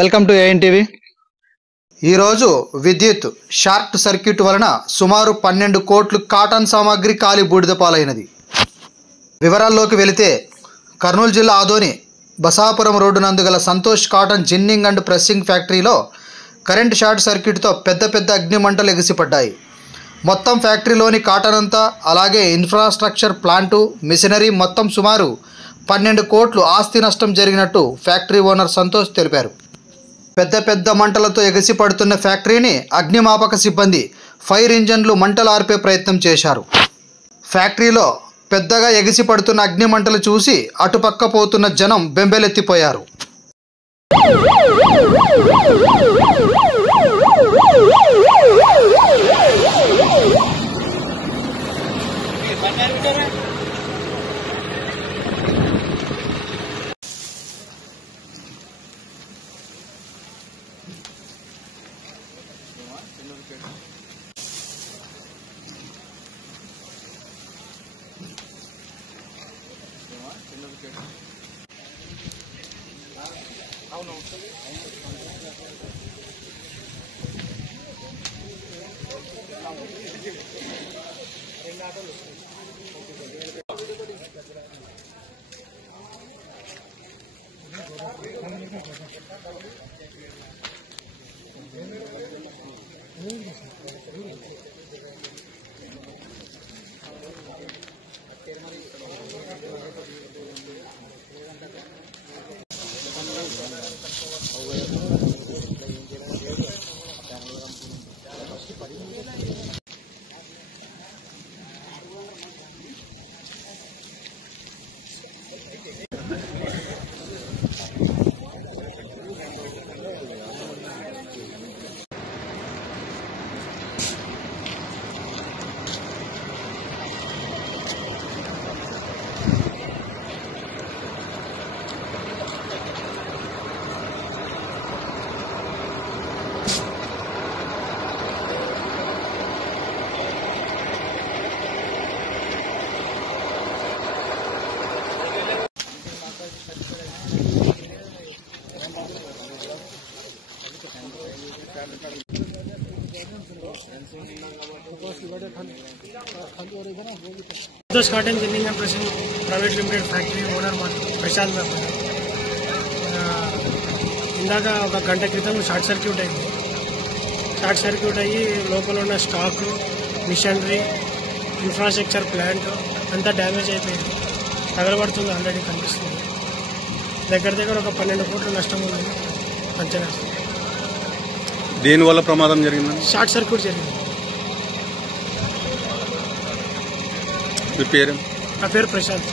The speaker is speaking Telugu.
Welcome to ANTV. ఈరోజు విద్యుత్ షార్ట్ సర్క్యూట్ వలన సుమారు 12 కోట్లు కాటన్ సామాగ్రి కాలి బూడిద పాలైనది. వివరాల్లోకి వెళితే కర్నూలు జిల్లా ఆదోని బసాపురం రోడ్డు నందు గల Santosh cotton ginning and pressing ఫ్యాక్టరీలో కరెంట్ షార్ట్ సర్క్యూట్తో పెద్ద అగ్ని మంటలు ఎగిసిపడ్డాయి. మొత్తం ఫ్యాక్టరీలోని కాటన్ అంతా, అలాగే ఇన్ఫ్రాస్ట్రక్చర్, ప్లాంటు, మిషనరీ మొత్తం సుమారు 12 కోట్లు ఆస్తి నష్టం జరిగినట్టు ఫ్యాక్టరీ ఓనర్ సంతోష్ తెలిపారు. పెద్ద మంటలతో ఎగసిపడుతున్న ఫ్యాక్టరీని అగ్నిమాపక సిబ్బంది ఫైర్ ఇంజన్లు మంటలు ఆర్పే ప్రయత్నం చేశారు. ఫ్యాక్టరీలో పెద్దగా ఎగిసిపడుతున్న అగ్ని మంటలు చూసి అటుపక్క పోతున్న జనం బెంబేలెత్తిపోయారు. Santosh cotton ginning and pressing private limited factory owner Prashanth గారు. ఇందాక ఒక గంట క్రితం షార్ట్ సర్క్యూట్ అయ్యి లోపల ఉన్న స్టాక్, మిషనరీ, ఇన్ఫ్రాస్ట్రక్చర్, ప్లాంట్ అంతా డ్యామేజ్ అయిపోయింది. తగలబడుతుంది, ఆల్రెడీ కనిపిస్తుంది. దగ్గర ఒక 12 కోట్ల నష్టం ఉందని అంచనా. దీనివల్ల ప్రమాదం జరిగింది, షార్ట్ సర్క్యూట్ జరిగింది. మీ పేరు? నా పేరు ప్రశాంత్.